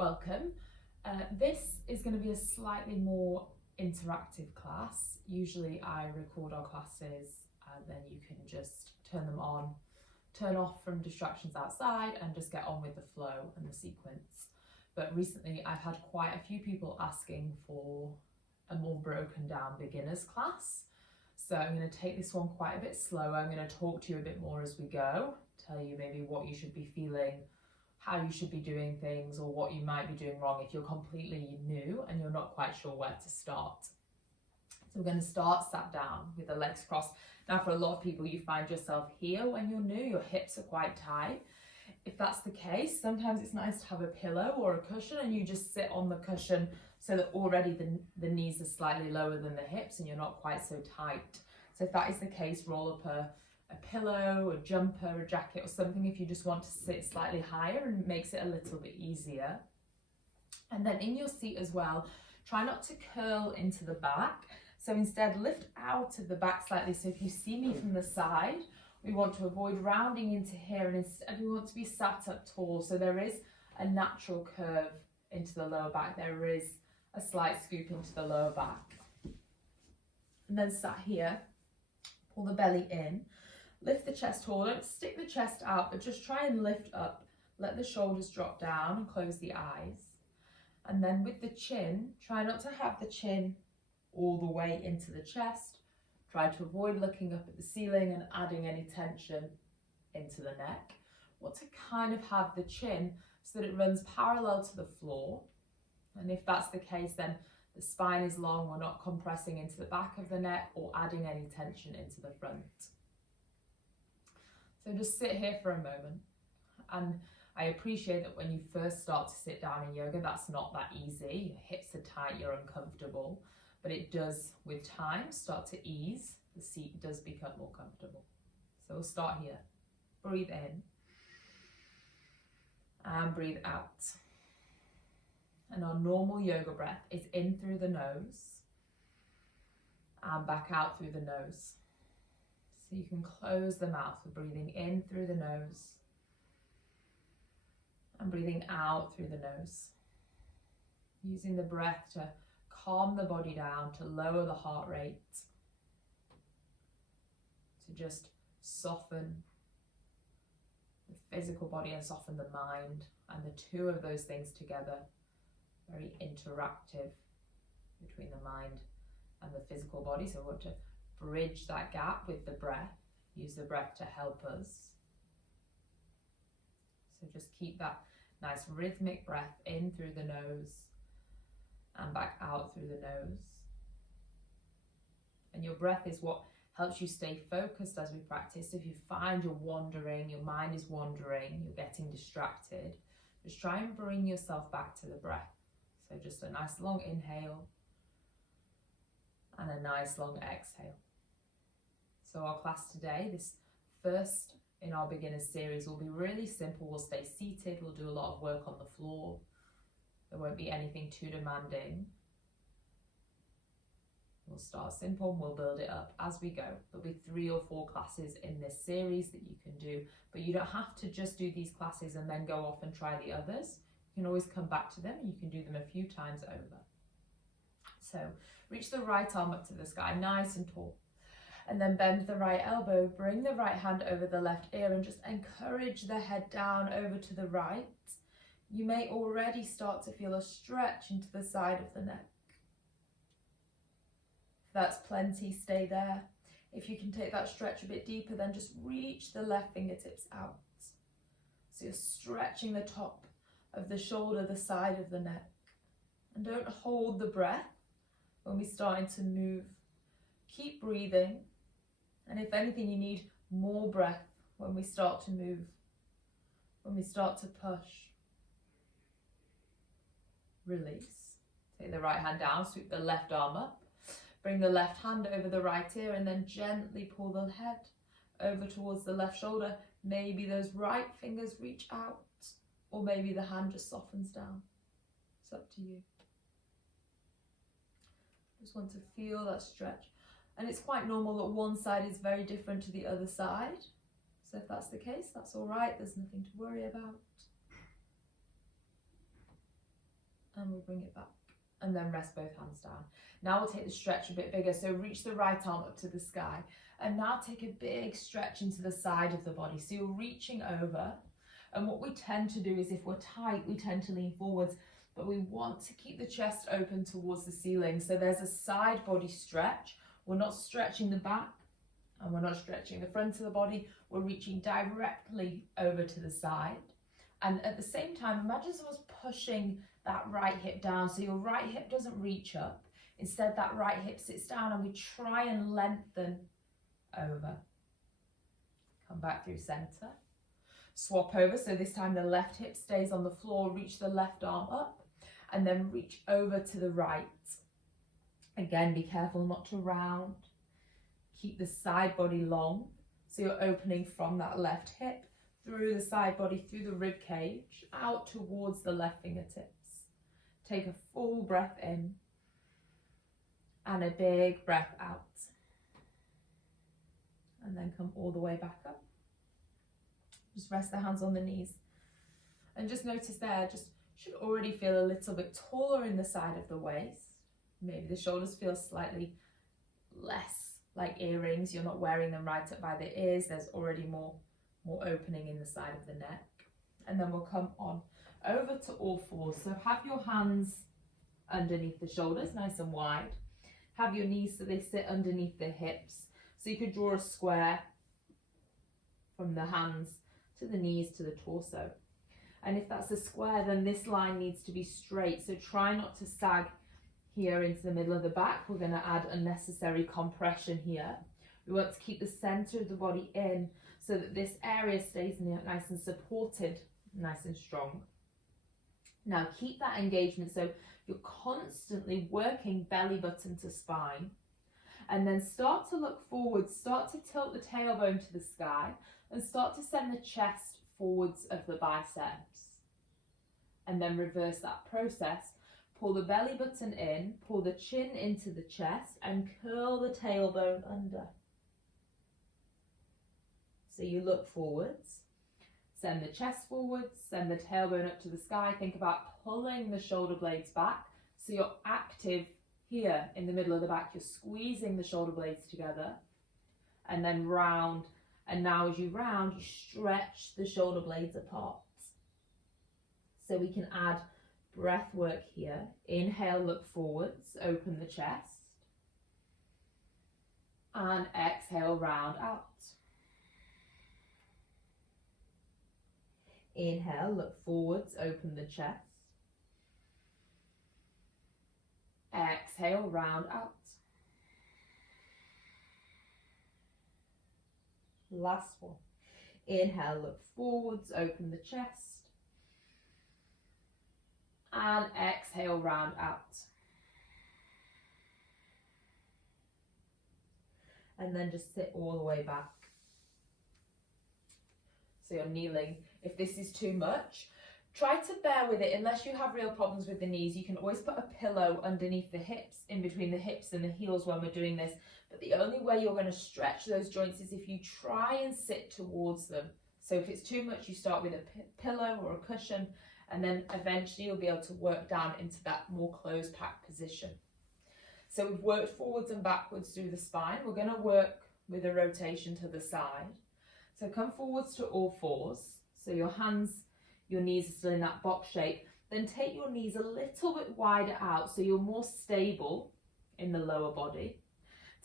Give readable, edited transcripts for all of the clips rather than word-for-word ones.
welcome. This is going to be a slightly more interactive class. Usually I record our classes and then you can just turn them on, turn off from distractions outside and just get on with the flow and the sequence. But recently I've had quite a few people asking for a more broken down beginners class. So I'm going to take this one quite a bit slower. I'm going to talk to you a bit more as we go, tell you maybe what you should be feeling, how you should be doing things, or what you might be doing wrong if you're completely new and you're not quite sure where to start. So we're going to start sat down with the legs crossed. Now for a lot of people, you find yourself here when you're new, your hips are quite tight. If that's the case, sometimes it's nice to have a pillow or a cushion and you just sit on the cushion so that already the knees are slightly lower than the hips and you're not quite so tight. So if that is the case, roll up a pillow, a jumper, a jacket or something if you just want to sit slightly higher, and it makes it a little bit easier. And then in your seat as well, try not to curl into the back. So instead lift out of the back slightly. So if you see me from the side, we want to avoid rounding into here, and instead we want to be sat up tall. So there is a natural curve into the lower back. There is a slight scoop into the lower back. And then sat here, pull the belly in, lift the chest tall. Don't stick the chest out, but just try and lift up. Let the shoulders drop down and close the eyes. And then with the chin, try not to have the chin all the way into the chest. Try to avoid looking up at the ceiling and adding any tension into the neck. Want to kind of have the chin so that it runs parallel to the floor. And if that's the case, then the spine is long. We're not compressing into the back of the neck or adding any tension into the front. So just sit here for a moment. And I appreciate that when you first start to sit down in yoga, that's not that easy. Your hips are tight, you're uncomfortable. But it does, with time, start to ease. The seat does become more comfortable. So we'll start here. Breathe in. And breathe out. And our normal yoga breath is in through the nose. And back out through the nose. So you can close the mouth. We're breathing in through the nose. And breathing out through the nose. Using the breath to calm the body down, to lower the heart rate, to just soften the physical body and soften the mind, and the two of those things together, very interactive between the mind and the physical body. So we want to bridge that gap with the breath, use the breath to help us. So just keep that nice rhythmic breath in through the nose and back out through the nose. And your breath is what helps you stay focused as we practice. If you find you're wandering, your mind is wandering, you're getting distracted, just try and bring yourself back to the breath. So just a nice long inhale and a nice long exhale. So our class today, this first in our beginners series, will be really simple. We'll stay seated, we'll do a lot of work on the floor. There won't be anything too demanding. We'll start simple and we'll build it up as we go. There'll be 3 or 4 classes in this series that you can do, but you don't have to just do these classes and then go off and try the others. You can always come back to them and you can do them a few times over. So reach the right arm up to the sky, nice and tall. And then bend the right elbow, bring the right hand over the left ear and just encourage the head down over to the right. You may already start to feel a stretch into the side of the neck. If that's plenty, stay there. If you can take that stretch a bit deeper, then just reach the left fingertips out. So you're stretching the top of the shoulder, the side of the neck. And don't hold the breath when we're starting to move. Keep breathing. And if anything, you need more breath when we start to move, when we start to push. Release. Take the right hand down, sweep the left arm up. Bring the left hand over the right ear and then gently pull the head over towards the left shoulder. Maybe those right fingers reach out, or maybe the hand just softens down. It's up to you. Just want to feel that stretch. And it's quite normal that one side is very different to the other side. So if that's the case, that's all right. There's nothing to worry about. and we bring it back. And then rest both hands down. Now we'll take the stretch a bit bigger. So reach the right arm up to the sky. And now take a big stretch into the side of the body. So you're reaching over. And what we tend to do is if we're tight, we tend to lean forwards. But we want to keep the chest open towards the ceiling. So there's a side body stretch. We're not stretching the back. And we're not stretching the front of the body. We're reaching directly over to the side. And at the same time, imagine someone's pushing that right hip down. So your right hip doesn't reach up. Instead, that right hip sits down and we try and lengthen over. Come back through center. Swap over. So this time the left hip stays on the floor. Reach the left arm up and then reach over to the right. Again, be careful not to round. Keep the side body long. So you're opening from that left hip through the side body, through the rib cage, out towards the left fingertips. Take a full breath in and a big breath out. And then come all the way back up. Just rest the hands on the knees. And just notice there, just should already feel a little bit taller in the side of the waist. Maybe the shoulders feel slightly less like earrings. You're not wearing them right up by the ears. There's already more opening in the side of the neck. And then we'll come on over to all fours. So have your hands underneath the shoulders, nice and wide. Have your knees so they sit underneath the hips. So you could draw a square from the hands to the knees to the torso. And if that's a square, then this line needs to be straight. So try not to sag here into the middle of the back. We're going to add unnecessary compression here. We want to keep the center of the body in so that this area stays nice and supported, nice and strong. Now keep that engagement so you're constantly working belly button to spine. And then start to look forward, start to tilt the tailbone to the sky and start to send the chest forwards of the biceps. And then reverse that process. Pull the belly button in, pull the chin into the chest and curl the tailbone under. So you look forwards, send the chest forwards, send the tailbone up to the sky. Think about pulling the shoulder blades back. So you're active here in the middle of the back. You're squeezing the shoulder blades together and then round. And now as you round, you stretch the shoulder blades apart. So we can add breath work here. Inhale, look forwards, open the chest. And exhale, round out. Inhale, look forwards, open the chest. Exhale, round out. Last one. Inhale, look forwards, open the chest. And exhale, round out. And then just sit all the way back. So you're kneeling. If this is too much, try to bear with it. Unless you have real problems with the knees, you can always put a pillow underneath the hips, in between the hips and the heels when we're doing this. But the only way you're going to stretch those joints is if you try and sit towards them. So if it's too much, you start with a pillow or a cushion, and then eventually you'll be able to work down into that more closed packed position. So we've worked forwards and backwards through the spine. We're going to work with a rotation to the side. So come forwards to all fours. So your hands, your knees are still in that box shape. Then take your knees a little bit wider out so you're more stable in the lower body.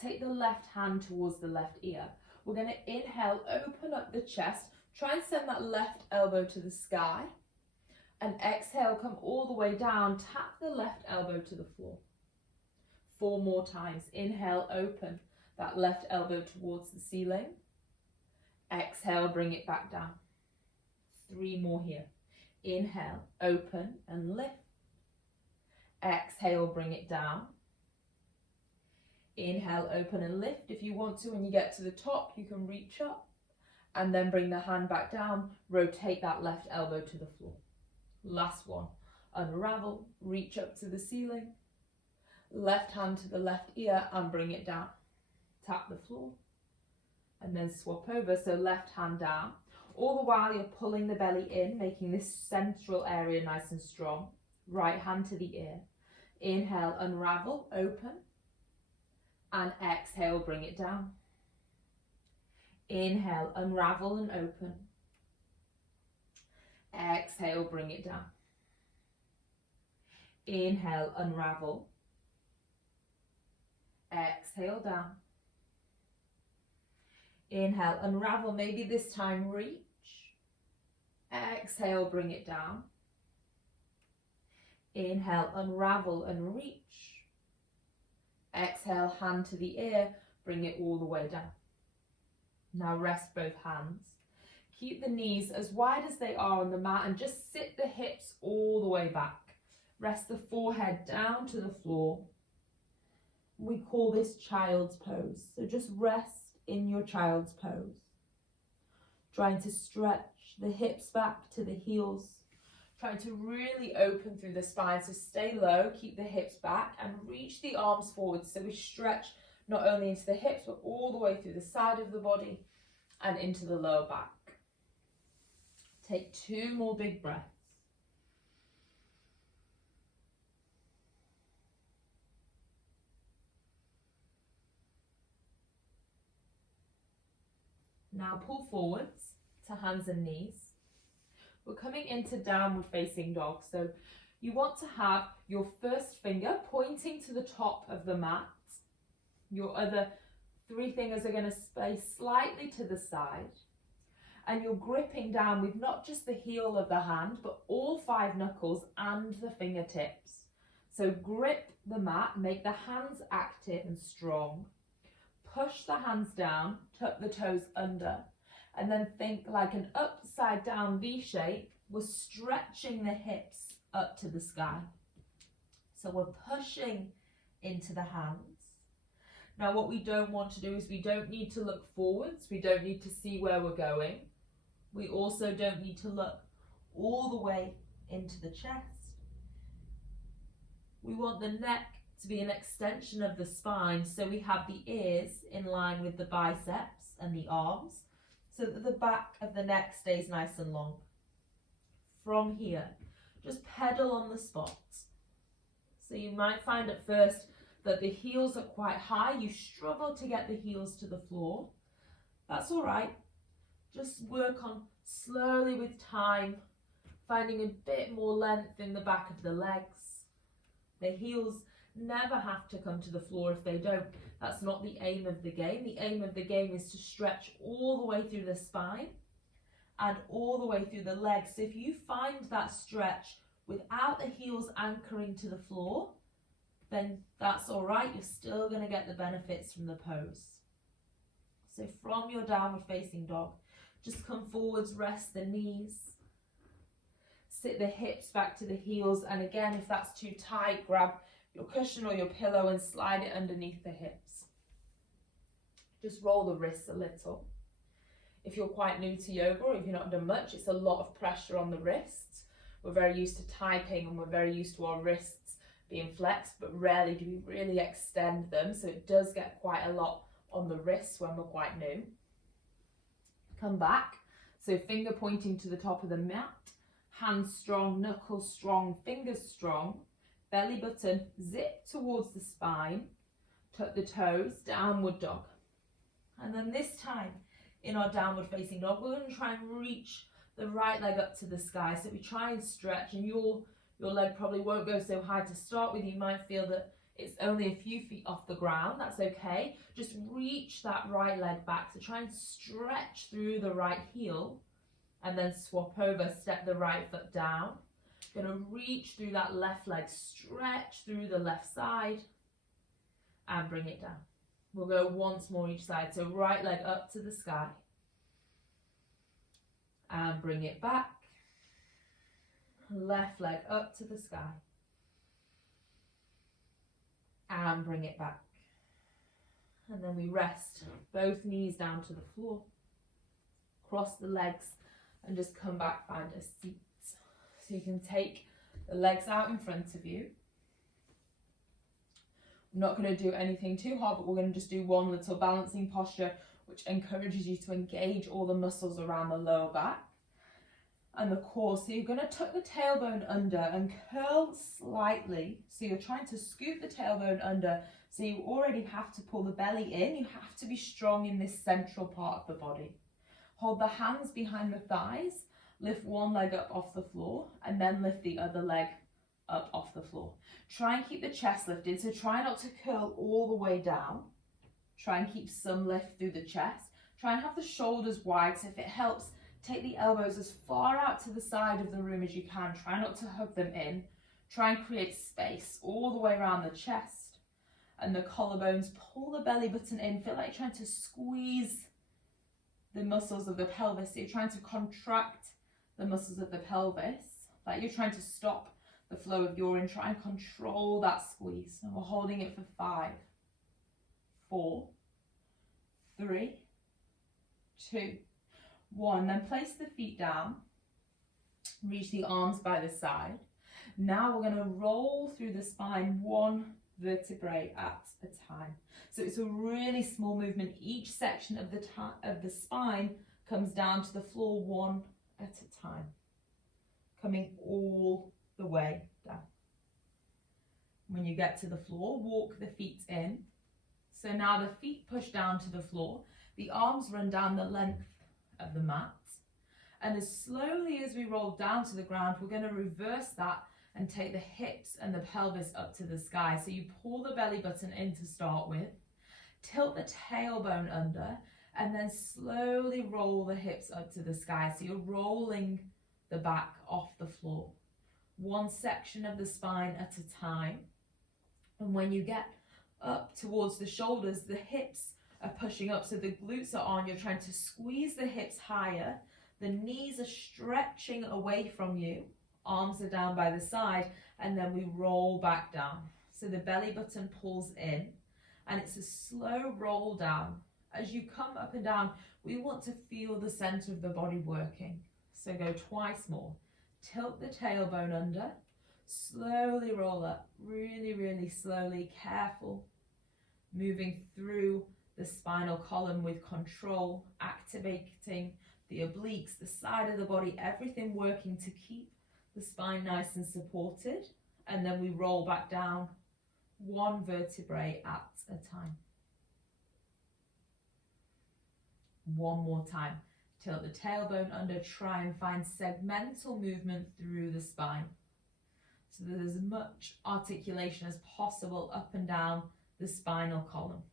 Take the left hand towards the left ear. We're going to inhale, open up the chest. Try and send that left elbow to the sky. And exhale, come all the way down. Tap the left elbow to the floor. 4 more times. Inhale, open that left elbow towards the ceiling. Exhale, bring it back down. 3 more here. Inhale, open and lift. Exhale, bring it down. Inhale, open and lift. If you want to, when you get to the top, you can reach up and then bring the hand back down. Rotate that left elbow to the floor. Last one. Unravel, reach up to the ceiling. Left hand to the left ear and bring it down. Tap the floor and then swap over. So left hand down. All the while you're pulling the belly in, making this central area nice and strong. right hand to the ear. Inhale, unravel, open, and exhale, bring it down. Inhale, unravel and open. Exhale, bring it down. Inhale, unravel. Exhale, down. Inhale, unravel, maybe this time reach. Exhale, bring it down. Inhale, unravel and reach. Exhale, hand to the ear, bring it all the way down. Now rest both hands. Keep the knees as wide as they are on the mat and just sit the hips all the way back. Rest the forehead down to the floor. We call this child's pose. So just rest in your child's pose. Trying to stretch the hips back to the heels. Trying to really open through the spine. So stay low, keep the hips back and reach the arms forward. So we stretch not only into the hips, but all the way through the side of the body and into the lower back. Take 2 more big breaths. Now pull forwards to hands and knees. We're coming into downward facing dog. So you want to have your first finger pointing to the top of the mat. Your other 3 fingers are going to stay slightly to the side. And you're gripping down with not just the heel of the hand, but all 5 knuckles and the fingertips. So grip the mat, make the hands active and strong. Push the hands down, tuck the toes under, and then think like an upside down V shape. We're stretching the hips up to the sky. So we're pushing into the hands. Now what we don't want to do is we don't need to look forwards. We don't need to see where we're going. We also don't need to look all the way into the chest. We want the neck to be an extension of the spine, so we have the ears in line with the biceps and the arms, so that the back of the neck stays nice and long. From here, just pedal on the spot. So you might find at first that the heels are quite high. You struggle to get the heels to the floor. That's all right. Just work on slowly with time, finding a bit more length in the back of the legs. The heels never have to come to the floor if they don't. That's not the aim of the game. The aim of the game is to stretch all the way through the spine and all the way through the legs. So if you find that stretch without the heels anchoring to the floor, then that's all right. You're still going to get the benefits from the pose. So from your downward facing dog, just come forwards, rest the knees, sit the hips back to the heels, and again, if that's too tight, grab your cushion or your pillow and slide it underneath the hips. Just roll the wrists a little. If you're quite new to yoga or if you've not done much, it's a lot of pressure on the wrists. We're very used to typing and we're very used to our wrists being flexed, but rarely do we really extend them, so it does get quite a lot on the wrists when we're quite new. Come back, so finger pointing to the top of the mat, hands strong, knuckles strong, fingers strong, belly button zip towards the spine, tuck the toes, downward dog. And then this time in our downward facing dog, we're going to try and reach the right leg up to the sky. So we try and stretch, and your leg probably won't go so high to start with. You might feel that it's only a few feet off the ground. That's okay. Just reach that right leg back. So try and stretch through the right heel and then swap over, step the right foot down. Going to reach through that left leg, stretch through the left side and bring it down. We'll go once more each side. So right leg up to the sky and bring it back. Left leg up to the sky and bring it back. And then we rest both knees down to the floor, cross the legs and just come back, find a seat. So you can take the legs out in front of you. I'm not going to do anything too hard, but we're going to just do one little balancing posture which encourages you to engage all the muscles around the lower back. and the core. So you're going to tuck the tailbone under and curl slightly. So you're trying to scoop the tailbone under. So you already have to pull the belly in. You have to be strong in this central part of the body. Hold the hands behind the thighs. Lift one leg up off the floor and then lift the other leg up off the floor. Try and keep the chest lifted. So try not to curl all the way down. Try and keep some lift through the chest. Try and have the shoulders wide. So if it helps, take the elbows as far out to the side of the room as you can. Try not to hug them in. Try and create space all the way around the chest and the collarbones. Pull the belly button in. Feel like you're trying to squeeze the muscles of the pelvis. So you're trying to contract the muscles of the pelvis, like you're trying to stop the flow of urine. Try and control that squeeze. And we're holding it for 5, 4, 3, 2, 1. Then place the feet down. Reach the arms by the side. Now we're going to roll through the spine 1 vertebrae at a time. So it's a really small movement. Each section of the spine comes down to the floor 1 at a time, coming all the way down. When you get to the floor, walk the feet in. So now the feet push down to the floor. The arms run down the length of the mat. And as slowly as we roll down to the ground, we're going to reverse that and take the hips and the pelvis up to the sky. So you pull the belly button in to start with, tilt the tailbone under, and then slowly roll the hips up to the sky. So you're rolling the back off the floor, 1 section of the spine at a time. And when you get up towards the shoulders, the hips are pushing up. So the glutes are on. You're trying to squeeze the hips higher. The knees are stretching away from you. Arms are down by the side. And then we roll back down. So the belly button pulls in. And it's a slow roll down. As you come up and down, we want to feel the center of the body working. So go twice more. Tilt the tailbone under. Slowly roll up. Really, really slowly. Careful. Moving through the spinal column with control. Activating the obliques, the side of the body. Everything working to keep the spine nice and supported. And then we roll back down 1 vertebrae at a time. 1 more time. Tilt the tailbone under. Try and find segmental movement through the spine. So that there's as much articulation as possible up and down the spinal column.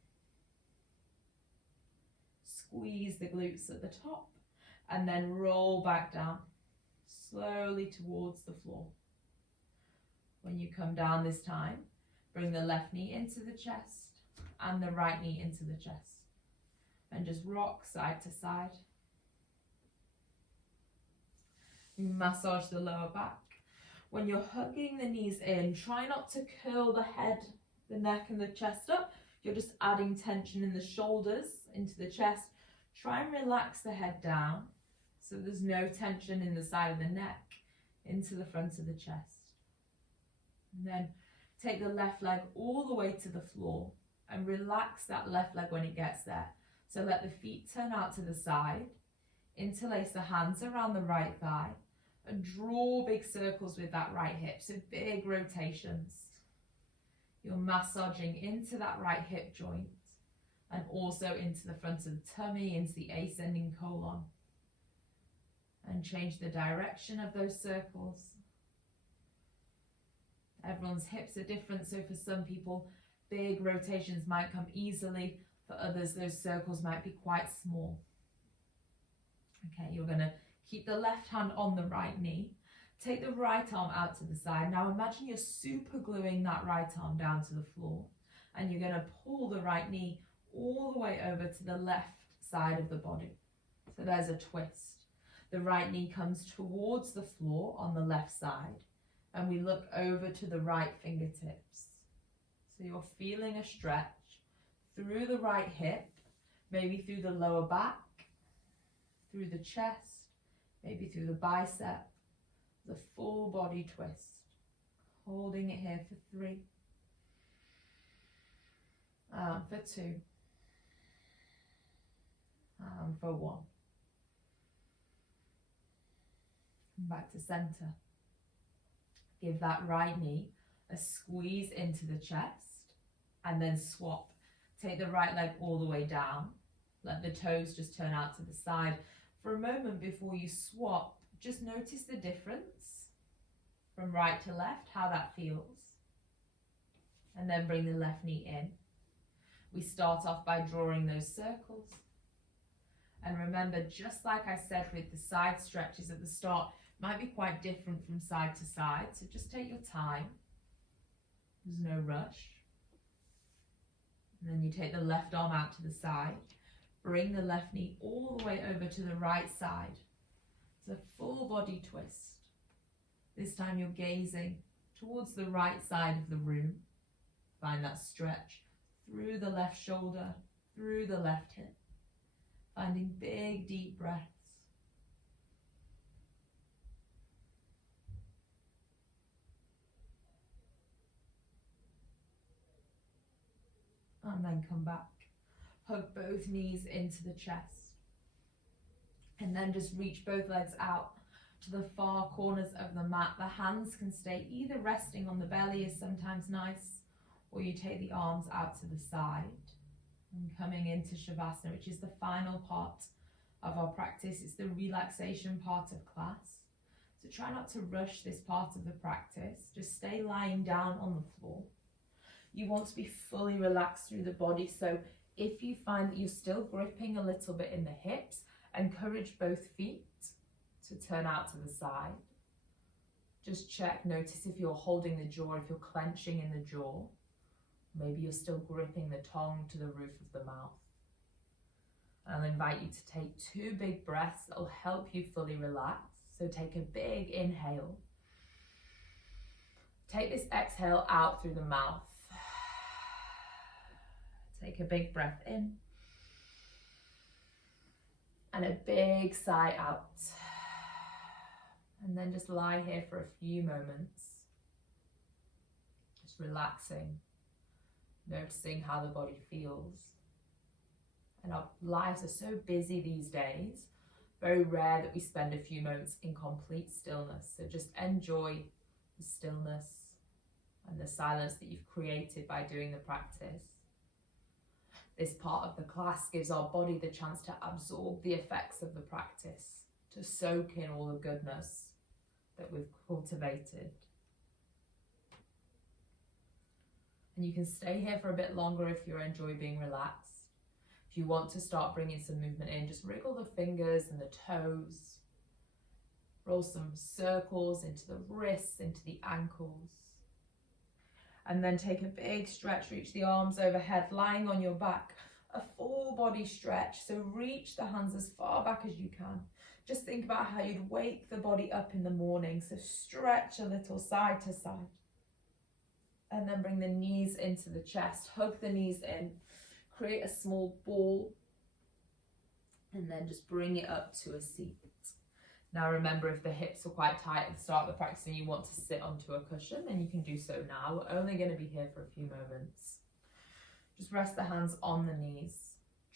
Squeeze the glutes at the top and then roll back down slowly towards the floor. When you come down this time, bring the left knee into the chest and the right knee into the chest. And just rock side to side. You massage the lower back. When you're hugging the knees in, try not to curl the head, the neck and the chest up. You're just adding tension in the shoulders into the chest. Try and relax the head down so there's no tension in the side of the neck into the front of the chest. And then take the left leg all the way to the floor and relax that left leg when it gets there. So let the feet turn out to the side, interlace the hands around the right thigh, and draw big circles with that right hip, so big rotations. You're massaging into that right hip joint and also into the front of the tummy, into the ascending colon. And change the direction of those circles. Everyone's hips are different, so for some people, big rotations might come easily. For others, those circles might be quite small. Okay, you're going to keep the left hand on the right knee. Take the right arm out to the side. Now imagine you're super gluing that right arm down to the floor. And you're going to pull the right knee all the way over to the left side of the body. So there's a twist. The right knee comes towards the floor on the left side. And we look over to the right fingertips. So you're feeling a stretch through the right hip, maybe through the lower back, through the chest, maybe through the bicep, the full body twist. Holding it here for 3, for 2, for 1. And back to center. Give that right knee a squeeze into the chest and then swap. Take the right leg all the way down. Let the toes just turn out to the side. For a moment before you swap, just notice the difference from right to left, how that feels. And then bring the left knee in. We start off by drawing those circles. And remember, just like I said with the side stretches at the start, might be quite different from side to side. So just take your time. There's no rush. And then you take the left arm out to the side. Bring the left knee all the way over to the right side. It's a full body twist. This time you're gazing towards the right side of the room. Find that stretch through the left shoulder, through the left hip. Finding big, deep breaths. And then come back. Hug both knees into the chest. And then just reach both legs out to the far corners of the mat. The hands can stay either resting on the belly is sometimes nice, or you take the arms out to the side. And coming into Shavasana, which is the final part of our practice. It's the relaxation part of class. So try not to rush this part of the practice. Just stay lying down on the floor. You want to be fully relaxed through the body. So if you find that you're still gripping a little bit in the hips, encourage both feet to turn out to the side. Just check, notice if you're holding the jaw, if you're clenching in the jaw. Maybe you're still gripping the tongue to the roof of the mouth. I'll invite you to take 2 big breaths that will help you fully relax. So take a big inhale. Take this exhale out through the mouth. Take a big breath in. And a big sigh out. And then just lie here for a few moments. Just relaxing. Noticing how the body feels. And our lives are so busy these days, very rare that we spend a few moments in complete stillness. So just enjoy the stillness and the silence that you've created by doing the practice. This part of the class gives our body the chance to absorb the effects of the practice, to soak in all the goodness that we've cultivated. And you can stay here for a bit longer if you enjoy being relaxed. If you want to start bringing some movement in, just wriggle the fingers and the toes. Roll some circles into the wrists, into the ankles. And then take a big stretch, reach the arms overhead, lying on your back. A full body stretch, so reach the hands as far back as you can. Just think about how you'd wake the body up in the morning, so stretch a little side to side. And then bring the knees into the chest, hug the knees in, create a small ball, and then just bring it up to a seat. Now remember, if the hips are quite tight at the start of the practice and you want to sit onto a cushion, then you can do so now. We're only going to be here for a few moments. Just rest the hands on the knees,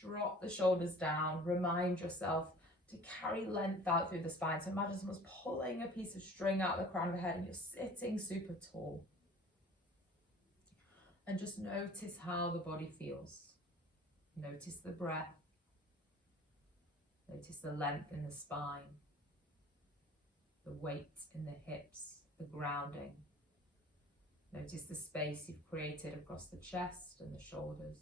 drop the shoulders down, remind yourself to carry length out through the spine. So imagine someone's pulling a piece of string out of the crown of the head and you're sitting super tall. And just notice how the body feels. Notice the breath. Notice the length in the spine, the weight in the hips, the grounding. Notice the space you've created across the chest and the shoulders.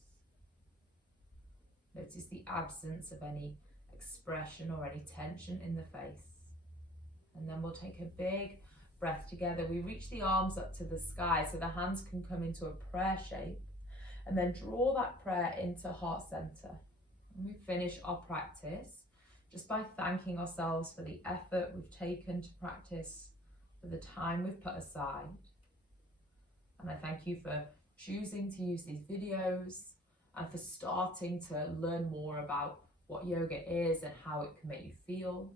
Notice the absence of any expression or any tension in the face. And then we'll take a big breath together. We reach the arms up to the sky so the hands can come into a prayer shape, and then draw that prayer into heart center. And we finish our practice just by thanking ourselves for the effort we've taken to practice, for the time we've put aside. And I thank you for choosing to use these videos and for starting to learn more about what yoga is and how it can make you feel.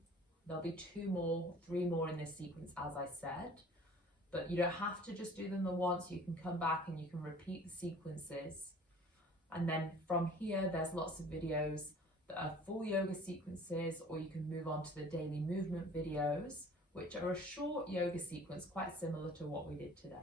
There'll be 2 more, 3 more in this sequence, as I said, but you don't have to just do them the once. You can come back and you can repeat the sequences. And then from here, there's lots of videos that are full yoga sequences, or you can move on to the daily movement videos, which are a short yoga sequence quite similar to what we did today.